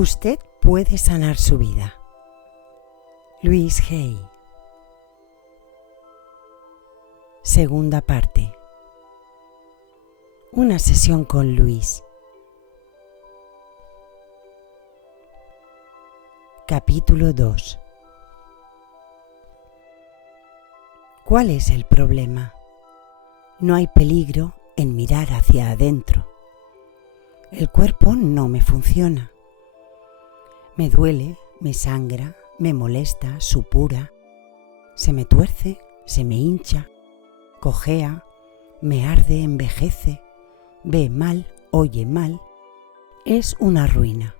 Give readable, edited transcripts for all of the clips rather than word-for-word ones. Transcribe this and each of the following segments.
Usted puede sanar su vida. Louise Hay. Segunda parte. Una sesión con Louise. Capítulo 2. ¿Cuál es el problema? No hay peligro en mirar hacia adentro. El cuerpo no me funciona. Me duele, me sangra, me molesta, supura, se me tuerce, se me hincha, cojea, me arde, envejece, ve mal, oye mal. Es una ruina.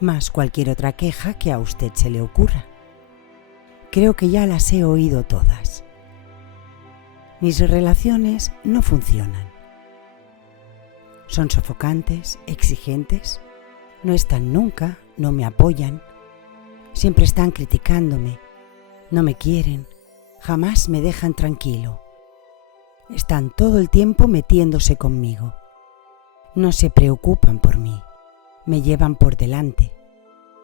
Más cualquier otra queja que a usted se le ocurra. Creo que ya las he oído todas. Mis relaciones no funcionan. Son sofocantes, exigentes, no están nunca, no me apoyan, siempre están criticándome, no me quieren, jamás me dejan tranquilo. Están todo el tiempo metiéndose conmigo. No se preocupan por mí, me llevan por delante,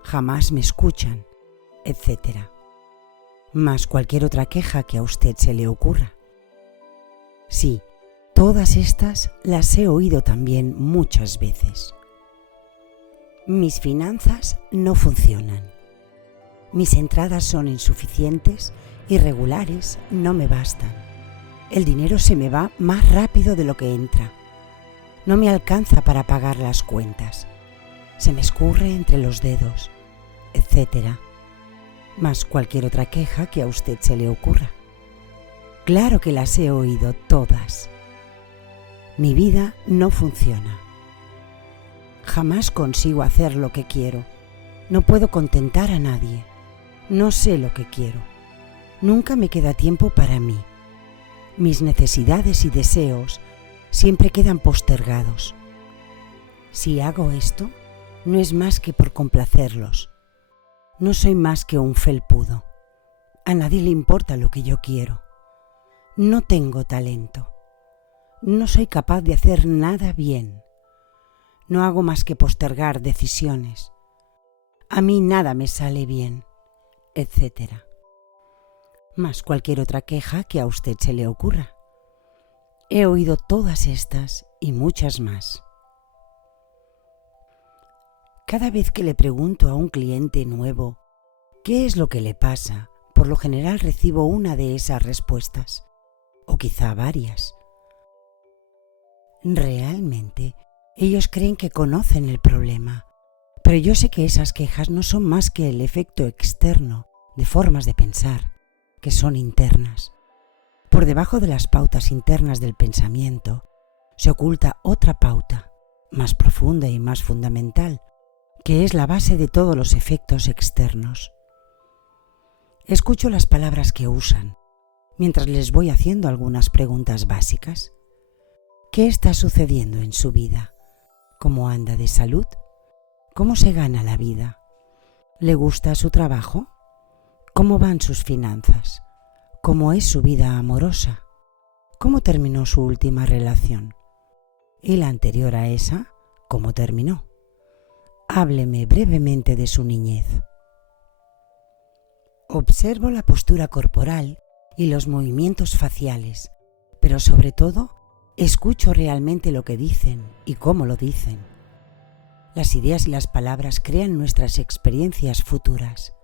jamás me escuchan, etc. Más cualquier otra queja que a usted se le ocurra. Sí, todas estas las he oído también muchas veces. Mis finanzas no funcionan. Mis entradas son insuficientes, irregulares, no me bastan. El dinero se me va más rápido de lo que entra. No me alcanza para pagar las cuentas. Se me escurre entre los dedos, etc. Más cualquier otra queja que a usted se le ocurra. Claro que las he oído todas. Mi vida no funciona. Jamás consigo hacer lo que quiero. No puedo contentar a nadie. No sé lo que quiero. Nunca me queda tiempo para mí. Mis necesidades y deseos siempre quedan postergados. Si hago esto, no es más que por complacerlos. No soy más que un felpudo. A nadie le importa lo que yo quiero. No tengo talento. No soy capaz de hacer nada bien. No hago más que postergar decisiones. A mí nada me sale bien, etc. Más cualquier otra queja que a usted se le ocurra. He oído todas estas y muchas más. Cada vez que le pregunto a un cliente nuevo qué es lo que le pasa, por lo general recibo una de esas respuestas, o quizá varias. Realmente, ellos creen que conocen el problema, pero yo sé que esas quejas no son más que el efecto externo de formas de pensar, que son internas. Por debajo de las pautas internas del pensamiento se oculta otra pauta, más profunda y más fundamental, que es la base de todos los efectos externos. Escucho las palabras que usan, mientras les voy haciendo algunas preguntas básicas. ¿Qué está sucediendo en su vida? ¿Cómo anda de salud? ¿Cómo se gana la vida? ¿Le gusta su trabajo? ¿Cómo van sus finanzas? ¿Cómo es su vida amorosa? ¿Cómo terminó su última relación? ¿Y la anterior a esa? ¿Cómo terminó? Hábleme brevemente de su niñez. Observo la postura corporal y los movimientos faciales, pero sobre todo, escucho realmente lo que dicen y cómo lo dicen. Las ideas y las palabras crean nuestras experiencias futuras.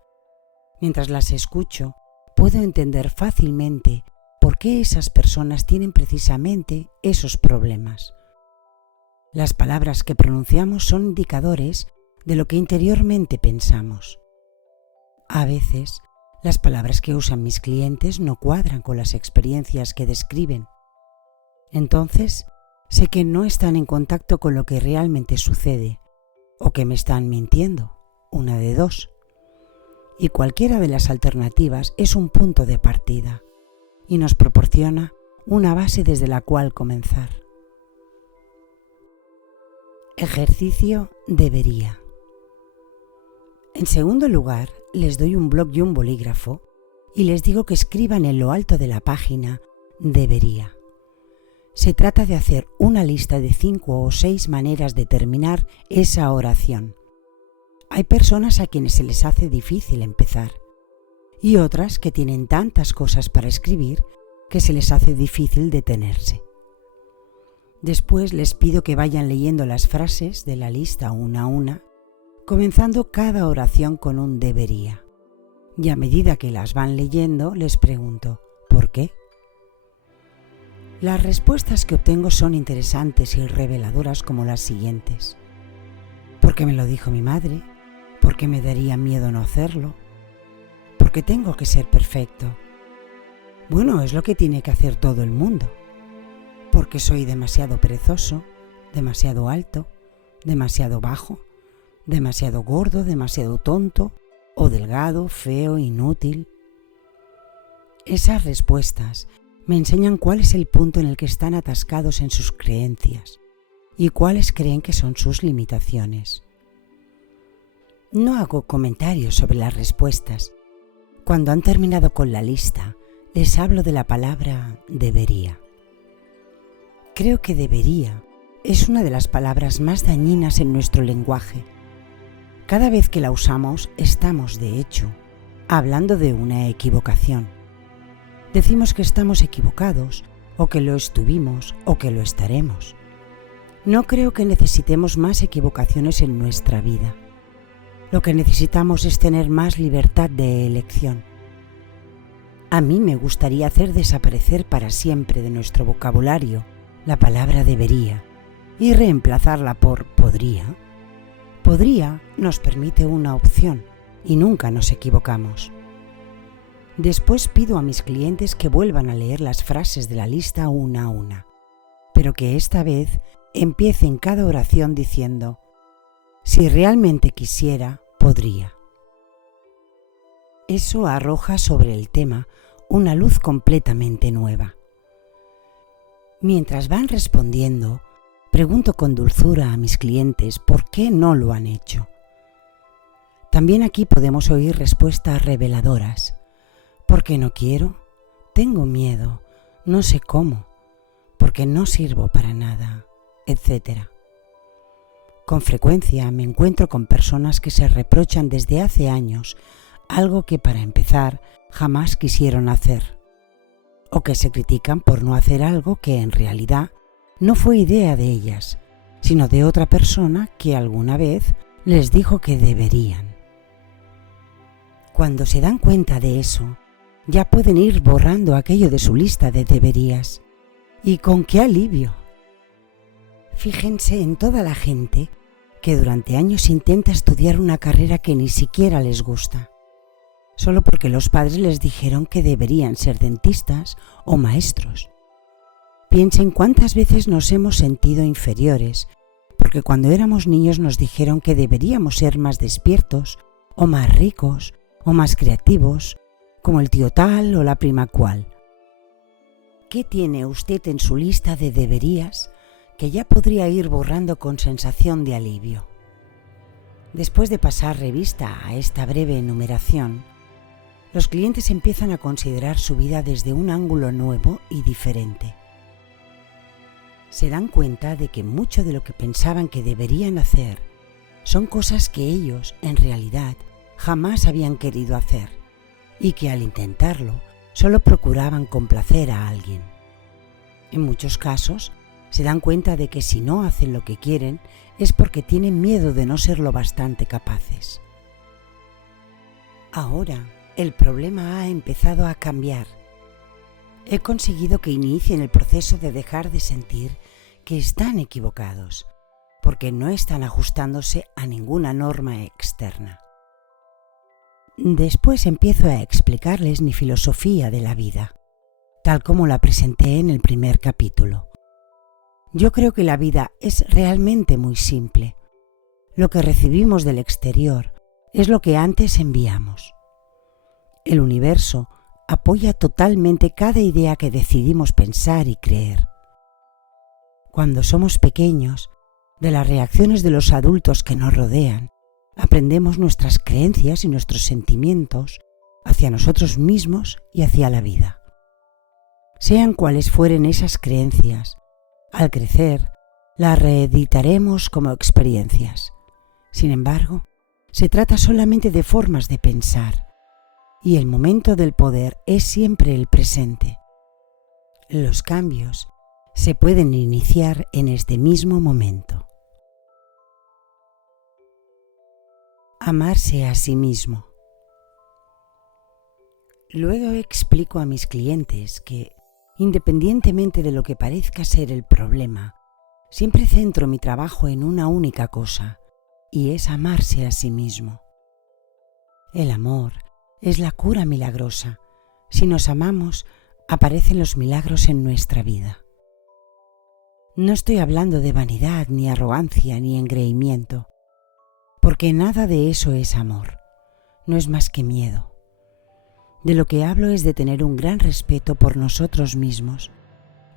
Mientras las escucho, puedo entender fácilmente por qué esas personas tienen precisamente esos problemas. Las palabras que pronunciamos son indicadores de lo que interiormente pensamos. A veces, las palabras que usan mis clientes no cuadran con las experiencias que describen. Entonces, sé que no están en contacto con lo que realmente sucede, o que me están mintiendo, una de dos. Y cualquiera de las alternativas es un punto de partida, y nos proporciona una base desde la cual comenzar. Ejercicio debería. En segundo lugar, les doy un bloc y un bolígrafo, y les digo que escriban en lo alto de la página debería. Se trata de hacer una lista de 5 o 6 maneras de terminar esa oración, Hay personas a quienes se les hace difícil empezar y otras que tienen tantas cosas para escribir que se les hace difícil detenerse. Después les pido que vayan leyendo las frases de la lista una a una, comenzando cada oración con un debería. Y a medida que las van leyendo, les pregunto, ¿por qué? Las respuestas que obtengo son interesantes y reveladoras como las siguientes. Porque me lo dijo mi madre, porque me daría miedo no hacerlo, porque tengo que ser perfecto. Bueno, es lo que tiene que hacer todo el mundo. Porque soy demasiado perezoso, demasiado alto, demasiado bajo, demasiado gordo, demasiado tonto, o delgado, feo, inútil. Esas respuestas me enseñan cuál es el punto en el que están atascados en sus creencias y cuáles creen que son sus limitaciones. No hago comentarios sobre las respuestas. Cuando han terminado con la lista, les hablo de la palabra debería. Creo que debería es una de las palabras más dañinas en nuestro lenguaje. Cada vez que la usamos, estamos, de hecho, hablando de una equivocación. Decimos que estamos equivocados, o que lo estuvimos, o que lo estaremos. No creo que necesitemos más equivocaciones en nuestra vida. Lo que necesitamos es tener más libertad de elección. A mí me gustaría hacer desaparecer para siempre de nuestro vocabulario la palabra debería y reemplazarla por podría. Podría nos permite una opción y nunca nos equivocamos. Después pido a mis clientes que vuelvan a leer las frases de la lista una a una, pero que esta vez empiecen cada oración diciendo, si realmente quisiera, podría. Eso arroja sobre el tema una luz completamente nueva. Mientras van respondiendo, pregunto con dulzura a mis clientes por qué no lo han hecho. También aquí podemos oír respuestas reveladoras. Porque no quiero, tengo miedo, no sé cómo, porque no sirvo para nada, etc. Con frecuencia me encuentro con personas que se reprochan desde hace años algo que para empezar jamás quisieron hacer, o que se critican por no hacer algo que en realidad no fue idea de ellas, sino de otra persona que alguna vez les dijo que deberían. Cuando se dan cuenta de eso, ya pueden ir borrando aquello de su lista de deberías. ¡Y con qué alivio! Fíjense en toda la gente que durante años intenta estudiar una carrera que ni siquiera les gusta, solo porque los padres les dijeron que deberían ser dentistas o maestros. Piensen cuántas veces nos hemos sentido inferiores, porque cuando éramos niños nos dijeron que deberíamos ser más despiertos, o más ricos, o más creativos, como el tío tal o la prima cual. ¿Qué tiene usted en su lista de deberías que ya podría ir borrando con sensación de alivio? Después de pasar revista a esta breve enumeración, los clientes empiezan a considerar su vida desde un ángulo nuevo y diferente. Se dan cuenta de que mucho de lo que pensaban que deberían hacer son cosas que ellos, en realidad, jamás habían querido hacer, y que al intentarlo solo procuraban complacer a alguien. En muchos casos se dan cuenta de que si no hacen lo que quieren es porque tienen miedo de no ser lo bastante capaces. Ahora el problema ha empezado a cambiar. He conseguido que inicien el proceso de dejar de sentir que están equivocados, porque no están ajustándose a ninguna norma externa. Después empiezo a explicarles mi filosofía de la vida, tal como la presenté en el primer capítulo. Yo creo que la vida es realmente muy simple. Lo que recibimos del exterior es lo que antes enviamos. El universo apoya totalmente cada idea que decidimos pensar y creer. Cuando somos pequeños, de las reacciones de los adultos que nos rodean, aprendemos nuestras creencias y nuestros sentimientos hacia nosotros mismos y hacia la vida. Sean cuales fueren esas creencias, al crecer las reeditaremos como experiencias. Sin embargo, Se trata solamente de formas de pensar, y el momento del poder es siempre el presente. Los cambios se pueden iniciar en este mismo momento. Amarse a sí mismo. Luego explico a mis clientes que, independientemente de lo que parezca ser el problema, siempre centro mi trabajo en una única cosa, y es amarse a sí mismo. El amor es la cura milagrosa. Si nos amamos, aparecen los milagros en nuestra vida. No estoy hablando de vanidad, ni arrogancia, ni engreimiento, porque nada de eso es amor, no es más que miedo. De lo que hablo es de tener un gran respeto por nosotros mismos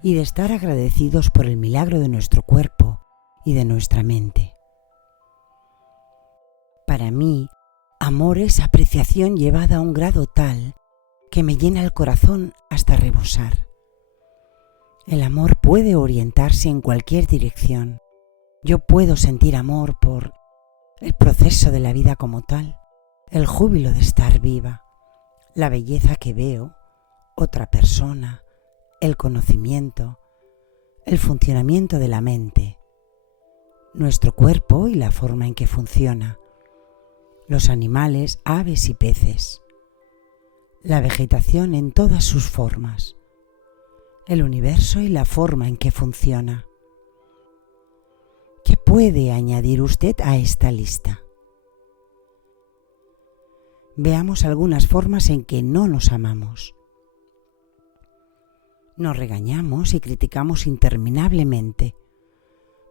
y de estar agradecidos por el milagro de nuestro cuerpo y de nuestra mente. Para mí, amor es apreciación llevada a un grado tal que me llena el corazón hasta rebosar. El amor puede orientarse en cualquier dirección. Yo puedo sentir amor por el proceso de la vida como tal, el júbilo de estar viva, la belleza que veo, otra persona, el conocimiento, el funcionamiento de la mente, nuestro cuerpo y la forma en que funciona, los animales, aves y peces, la vegetación en todas sus formas, el universo y la forma en que funciona. ¿Qué puede añadir usted a esta lista? Veamos algunas formas en que no nos amamos. Nos regañamos y criticamos interminablemente.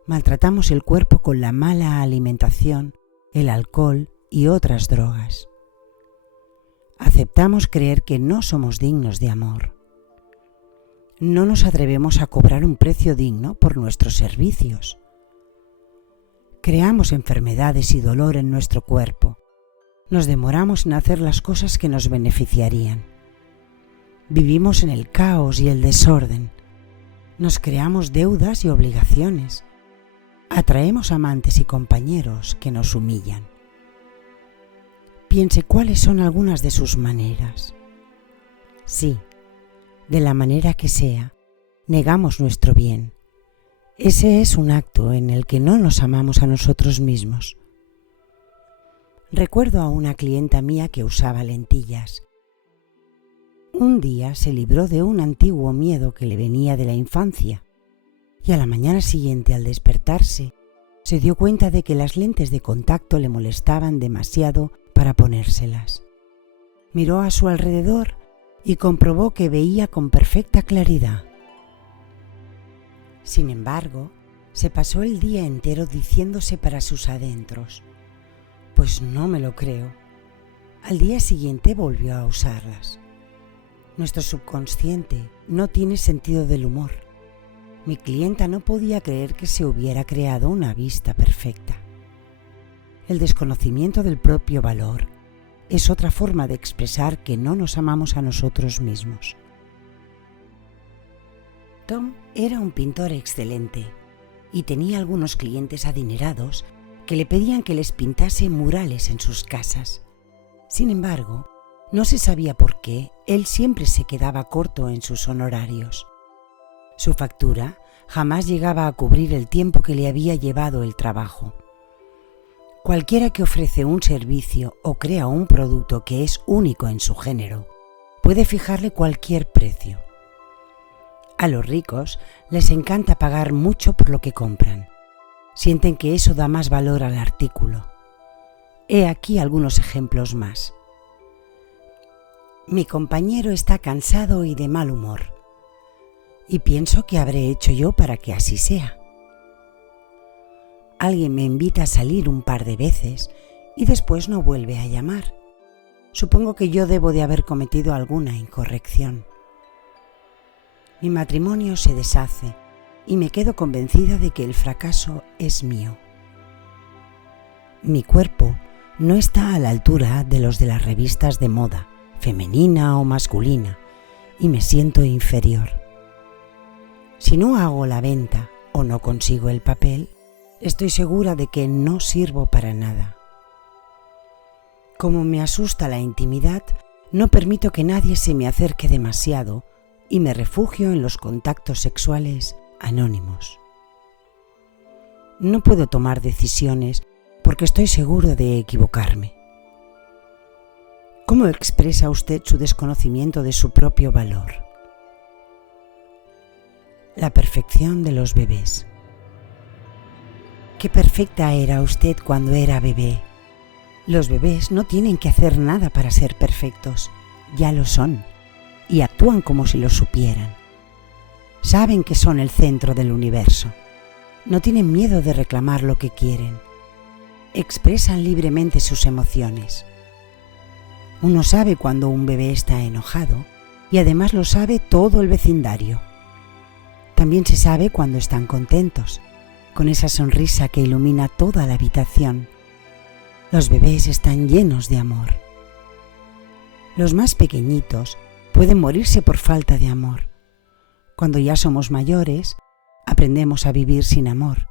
Maltratamos el cuerpo con la mala alimentación, el alcohol y otras drogas. Aceptamos creer que no somos dignos de amor. No nos atrevemos a cobrar un precio digno por nuestros servicios. Creamos enfermedades y dolor en nuestro cuerpo. Nos demoramos en hacer las cosas que nos beneficiarían. Vivimos en el caos y el desorden. Nos creamos deudas y obligaciones. Atraemos amantes y compañeros que nos humillan. Piense cuáles son algunas de sus maneras. Sí, de la manera que sea, negamos nuestro bien. Ese es un acto en el que no nos amamos a nosotros mismos. Recuerdo a una clienta mía que usaba lentillas. Un día se libró de un antiguo miedo que le venía de la infancia y a la mañana siguiente, al despertarse, se dio cuenta de que las lentes de contacto le molestaban demasiado para ponérselas. Miró a su alrededor y comprobó que veía con perfecta claridad. Sin embargo, se pasó el día entero diciéndose para sus adentros: «Pues no me lo creo». Al día siguiente volvió a usarlas. Nuestro subconsciente no tiene sentido del humor. Mi clienta no podía creer que se hubiera creado una vista perfecta. El desconocimiento del propio valor es otra forma de expresar que no nos amamos a nosotros mismos. Tom era un pintor excelente y tenía algunos clientes adinerados que le pedían que les pintase murales en sus casas. Sin embargo, no se sabía por qué él siempre se quedaba corto en sus honorarios. Su factura jamás llegaba a cubrir el tiempo que le había llevado el trabajo. Cualquiera que ofrece un servicio o crea un producto que es único en su género puede fijarle cualquier precio. A los ricos les encanta pagar mucho por lo que compran. Sienten que eso da más valor al artículo. He aquí algunos ejemplos más. Mi compañero está cansado y de mal humor, y pienso que habré hecho yo para que así sea. Alguien me invita a salir un par de veces y después no vuelve a llamar. Supongo que yo debo de haber cometido alguna incorrección. Mi matrimonio se deshace y me quedo convencida de que el fracaso es mío. Mi cuerpo no está a la altura de los de las revistas de moda, femenina o masculina, y me siento inferior. Si no hago la venta o no consigo el papel, estoy segura de que no sirvo para nada. Como me asusta la intimidad, no permito que nadie se me acerque demasiado y me refugio en los contactos sexuales anónimos. No puedo tomar decisiones porque estoy seguro de equivocarme. ¿Cómo expresa usted su desconocimiento de su propio valor? La perfección de los bebés. Qué perfecta era usted cuando era bebé. Los bebés no tienen que hacer nada para ser perfectos, ya lo son, y actúan como si lo supieran. Saben que son el centro del universo. No tienen miedo de reclamar lo que quieren. Expresan libremente sus emociones. Uno sabe cuando un bebé está enojado y además lo sabe todo el vecindario. También se sabe cuando están contentos, con esa sonrisa que ilumina toda la habitación. Los bebés están llenos de amor. Los más pequeñitos pueden morirse por falta de amor. Cuando ya somos mayores, aprendemos a vivir sin amor,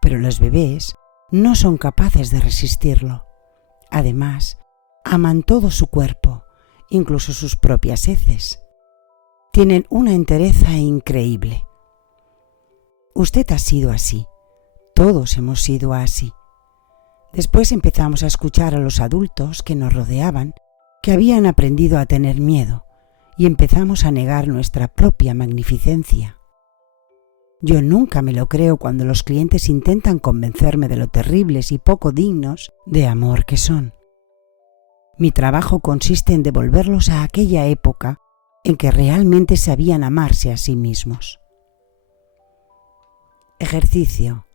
pero los bebés no son capaces de resistirlo. Además, aman todo su cuerpo, incluso sus propias heces. Tienen una entereza increíble. Usted ha sido así. Todos hemos sido así. Después empezamos a escuchar a los adultos que nos rodeaban, que habían aprendido a tener miedo, y empezamos a negar nuestra propia magnificencia. Yo nunca me lo creo cuando los clientes intentan convencerme de lo terribles y poco dignos de amor que son. Mi trabajo consiste en devolverlos a aquella época en que realmente sabían amarse a sí mismos. Ejercicio.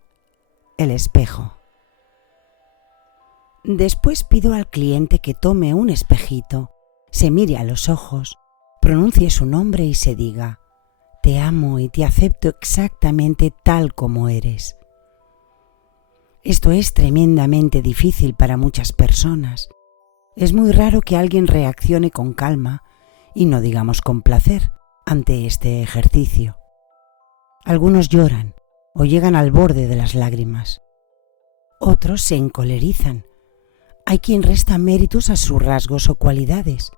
El espejo. Después pido al cliente que tome un espejito, se mire a los ojos, pronuncie su nombre y se diga: te amo y te acepto exactamente tal como eres. Esto es tremendamente difícil para muchas personas. Es muy raro que alguien reaccione con calma, y no digamos con placer, ante este ejercicio. Algunos lloran o llegan al borde de las lágrimas. Otros se encolerizan. Hay quien resta méritos a sus rasgos o cualidades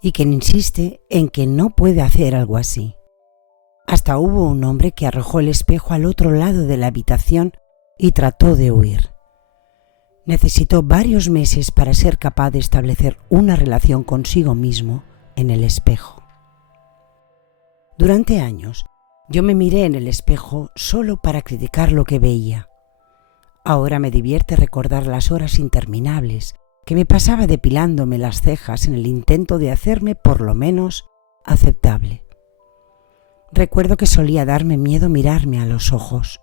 y quien insiste en que no puede hacer algo así. Hasta hubo un hombre que arrojó el espejo al otro lado de la habitación y trató de huir. Necesitó varios meses para ser capaz de establecer una relación consigo mismo en el espejo. Durante años, yo me miré en el espejo solo para criticar lo que veía. Ahora me divierte recordar las horas interminables que me pasaba depilándome las cejas en el intento de hacerme por lo menos aceptable. Recuerdo que solía darme miedo mirarme a los ojos.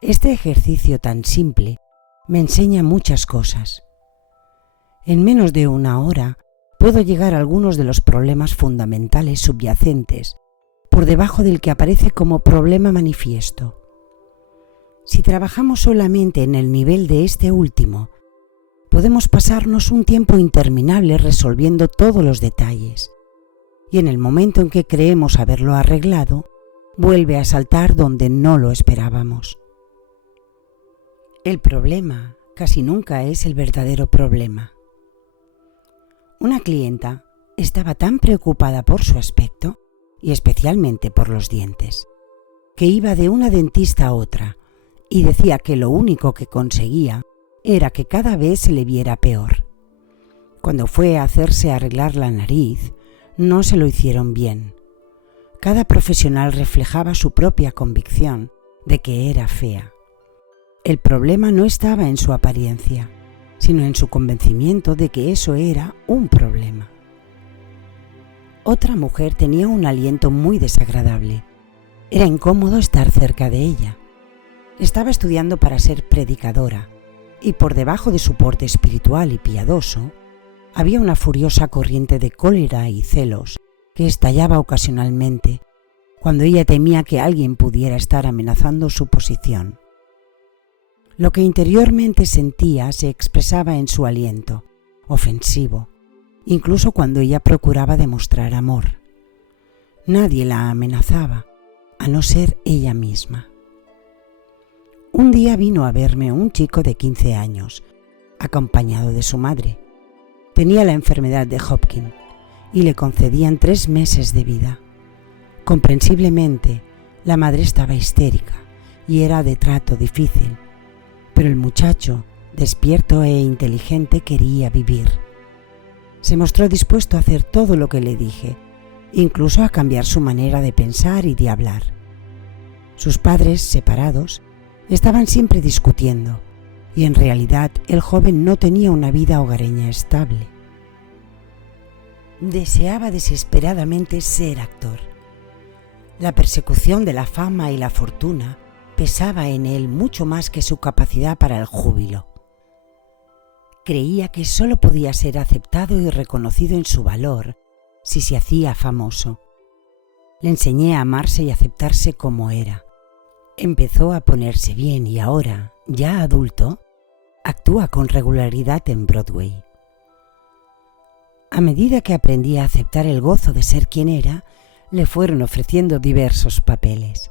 Este ejercicio tan simple me enseña muchas cosas. En menos de una hora puedo llegar a algunos de los problemas fundamentales subyacentes, por debajo del que aparece como problema manifiesto. Si trabajamos solamente en el nivel de este último, podemos pasarnos un tiempo interminable resolviendo todos los detalles, y en el momento en que creemos haberlo arreglado, vuelve a saltar donde no lo esperábamos. El problema casi nunca es el verdadero problema. Una clienta estaba tan preocupada por su aspecto, y especialmente por los dientes, que iba de una dentista a otra y decía que lo único que conseguía era que cada vez se le viera peor. Cuando fue a hacerse arreglar la nariz, no se lo hicieron bien. Cada profesional reflejaba su propia convicción de que era fea. El problema no estaba en su apariencia, sino en su convencimiento de que eso era un problema. Otra mujer tenía un aliento muy desagradable. Era incómodo estar cerca de ella. Estaba estudiando para ser predicadora, y por debajo de su porte espiritual y piadoso, había una furiosa corriente de cólera y celos que estallaba ocasionalmente cuando ella temía que alguien pudiera estar amenazando su posición. Lo que interiormente sentía se expresaba en su aliento, ofensivo, incluso cuando ella procuraba demostrar amor. Nadie la amenazaba, a no ser ella misma. Un día vino a verme un chico de 15 años, acompañado de su madre. Tenía la enfermedad de Hodgkin y le concedían 3 meses de vida. Comprensiblemente, la madre estaba histérica y era de trato difícil, pero el muchacho, despierto e inteligente, quería vivir. Se mostró dispuesto a hacer todo lo que le dije, incluso a cambiar su manera de pensar y de hablar. Sus padres, separados, estaban siempre discutiendo, y en realidad el joven no tenía una vida hogareña estable. Deseaba desesperadamente ser actor. La persecución de la fama y la fortuna pesaba en él mucho más que su capacidad para el júbilo. Creía que solo podía ser aceptado y reconocido en su valor si se hacía famoso. Le enseñé a amarse y aceptarse como era. Empezó a ponerse bien y ahora, ya adulto, actúa con regularidad en Broadway. A medida que aprendía a aceptar el gozo de ser quien era, le fueron ofreciendo diversos papeles.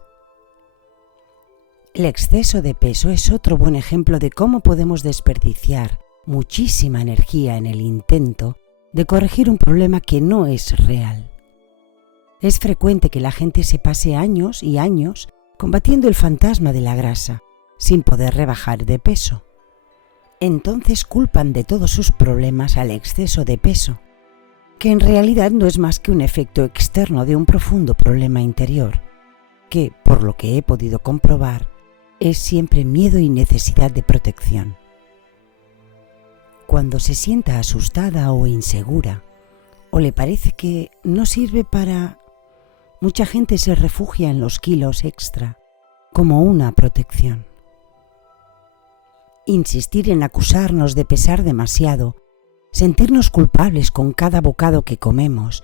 El exceso de peso es otro buen ejemplo de cómo podemos desperdiciar muchísima energía en el intento de corregir un problema que no es real. Es frecuente que la gente se pase años y años combatiendo el fantasma de la grasa, sin poder rebajar de peso. Entonces culpan de todos sus problemas al exceso de peso, que en realidad no es más que un efecto externo de un profundo problema interior, que, por lo que he podido comprobar, es siempre miedo y necesidad de protección. Cuando se sienta asustada o insegura, o le parece que no sirve para... Mucha gente se refugia en los kilos extra como una protección. Insistir en acusarnos de pesar demasiado, sentirnos culpables con cada bocado que comemos,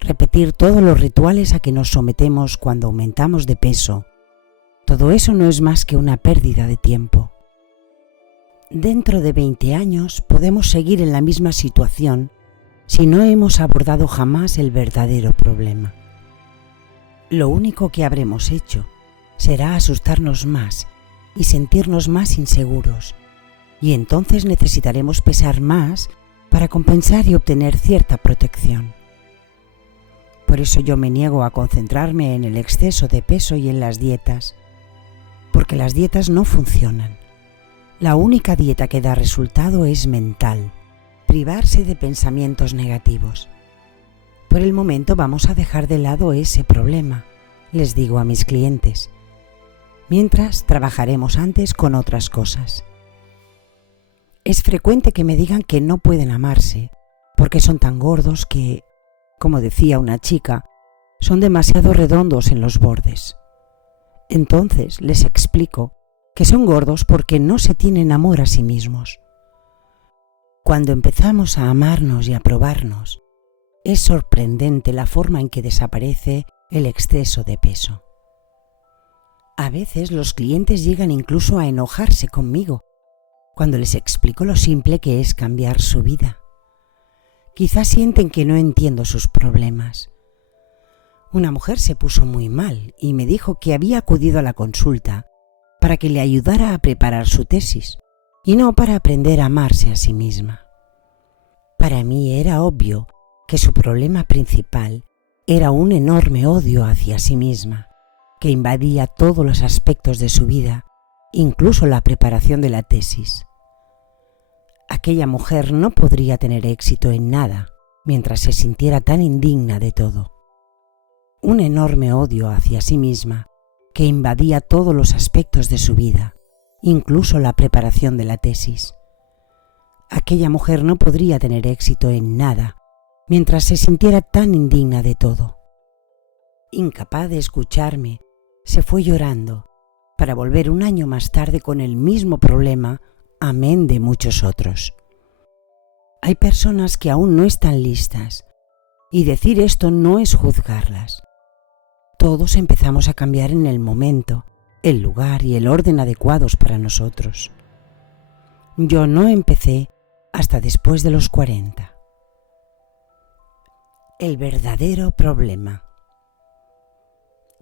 repetir todos los rituales a que nos sometemos cuando aumentamos de peso, todo eso no es más que una pérdida de tiempo. Dentro de 20 años podemos seguir en la misma situación si no hemos abordado jamás el verdadero problema. Lo único que habremos hecho será asustarnos más y sentirnos más inseguros, y entonces necesitaremos pesar más para compensar y obtener cierta protección. Por eso yo me niego a concentrarme en el exceso de peso y en las dietas, porque las dietas no funcionan. La única dieta que da resultado es mental, privarse de pensamientos negativos. Por el momento vamos a dejar de lado ese problema, les digo a mis clientes. Mientras trabajaremos antes con otras cosas. Es frecuente que me digan que no pueden amarse porque son tan gordos que, como decía una chica, son demasiado redondos en los bordes. Entonces les explico que son gordos porque no se tienen amor a sí mismos. Cuando empezamos a amarnos y a probarnos, es sorprendente la forma en que desaparece el exceso de peso. A veces los clientes llegan incluso a enojarse conmigo cuando les explico lo simple que es cambiar su vida. Quizás sienten que no entiendo sus problemas. Una mujer se puso muy mal y me dijo que había acudido a la consulta para que le ayudara a preparar su tesis y no para aprender a amarse a sí misma. Para mí era obvio que su problema principal era un enorme odio hacia sí misma, que invadía todos los aspectos de su vida, incluso la preparación de la tesis. Aquella mujer no podría tener éxito en nada mientras se sintiera tan indigna de todo. Un enorme odio hacia sí misma que invadía todos los aspectos de su vida, incluso la preparación de la tesis. Aquella mujer no podría tener éxito en nada mientras se sintiera tan indigna de todo. Incapaz de escucharme, se fue llorando para volver un año más tarde con el mismo problema, amén de muchos otros. Hay personas que aún no están listas, y decir esto no es juzgarlas. Todos empezamos a cambiar en el momento, el lugar y el orden adecuados para nosotros. Yo no empecé hasta después de los 40. El verdadero problema.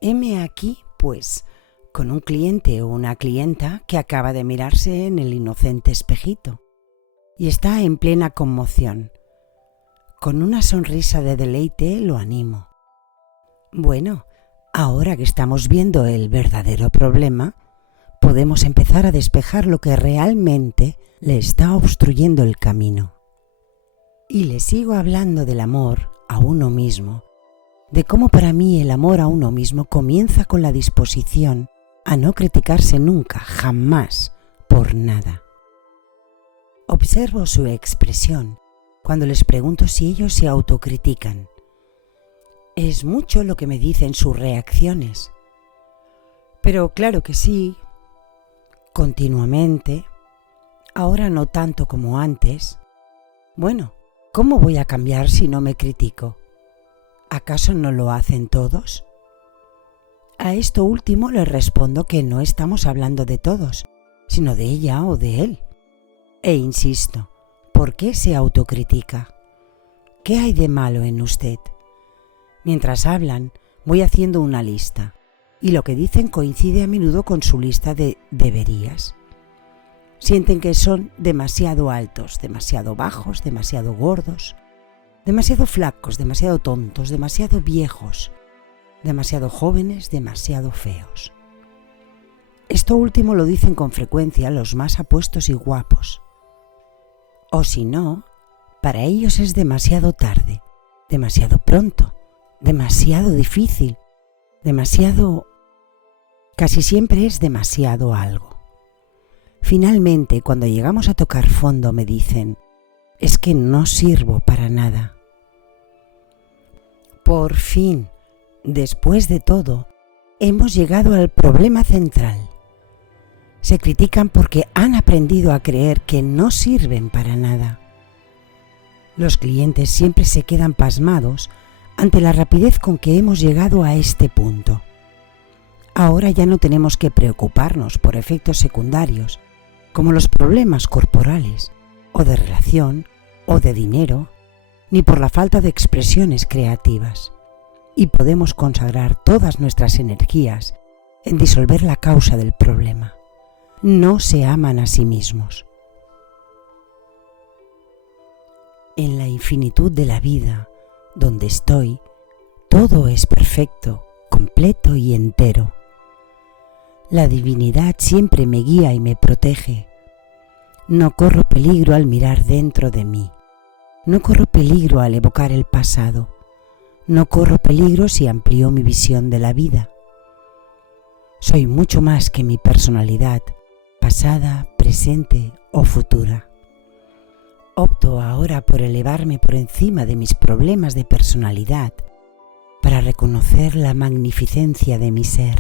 Heme aquí, pues, con un cliente o una clienta que acaba de mirarse en el inocente espejito. y está en plena conmoción. Con una sonrisa de deleite lo animo. Bueno, ahora que estamos viendo el verdadero problema, podemos empezar a despejar lo que realmente le está obstruyendo el camino. Y le sigo hablando del amor a uno mismo, de cómo para mí el amor a uno mismo comienza con la disposición a no criticarse nunca, jamás, por nada. Observo su expresión cuando les pregunto si ellos se autocritican. Es mucho lo que me dicen sus reacciones. Pero claro que sí, continuamente, ahora no tanto como antes. Bueno, ¿cómo voy a cambiar si no me critico? ¿Acaso no lo hacen todos? A esto último les respondo que no estamos hablando de todos, sino de ella o de él. E insisto, ¿por qué se autocritica? ¿Qué hay de malo en usted? Mientras hablan, voy haciendo una lista, y lo que dicen coincide a menudo con su lista de deberías. Sienten que son demasiado altos, demasiado bajos, demasiado gordos, demasiado flacos, demasiado tontos, demasiado viejos, demasiado jóvenes, demasiado feos. Esto último lo dicen con frecuencia los más apuestos y guapos. O si no, para ellos es demasiado tarde, demasiado pronto, demasiado difícil, demasiado... Casi siempre es demasiado algo. Finalmente, cuando llegamos a tocar fondo, me dicen, es que no sirvo para nada. Por fin, después de todo, hemos llegado al problema central. Se critican porque han aprendido a creer que no sirven para nada. Los clientes siempre se quedan pasmados ante la rapidez con que hemos llegado a este punto. Ahora ya no tenemos que preocuparnos por efectos secundarios, como los problemas corporales, o de relación, o de dinero, ni por la falta de expresiones creativas. Y podemos consagrar todas nuestras energías en disolver la causa del problema. No se aman a sí mismos. En la infinitud de la vida, donde estoy, todo es perfecto, completo y entero. La divinidad siempre me guía y me protege. No corro peligro al mirar dentro de mí. No corro peligro al evocar el pasado. No corro peligro si amplío mi visión de la vida. Soy mucho más que mi personalidad, pasada, presente o futura. Opto ahora por elevarme por encima de mis problemas de personalidad para reconocer la magnificencia de mi ser.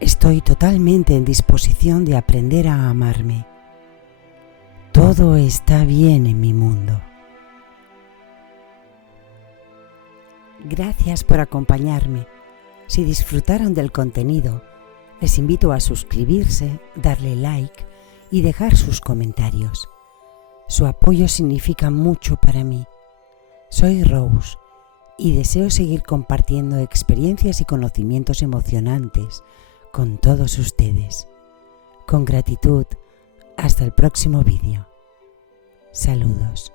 Estoy totalmente en disposición de aprender a amarme. Todo está bien en mi mundo. Gracias por acompañarme. Si disfrutaron del contenido, les invito a suscribirse, darle like y dejar sus comentarios. Su apoyo significa mucho para mí. Soy Rose y deseo seguir compartiendo experiencias y conocimientos emocionantes con todos ustedes. Con gratitud, hasta el próximo vídeo. Saludos.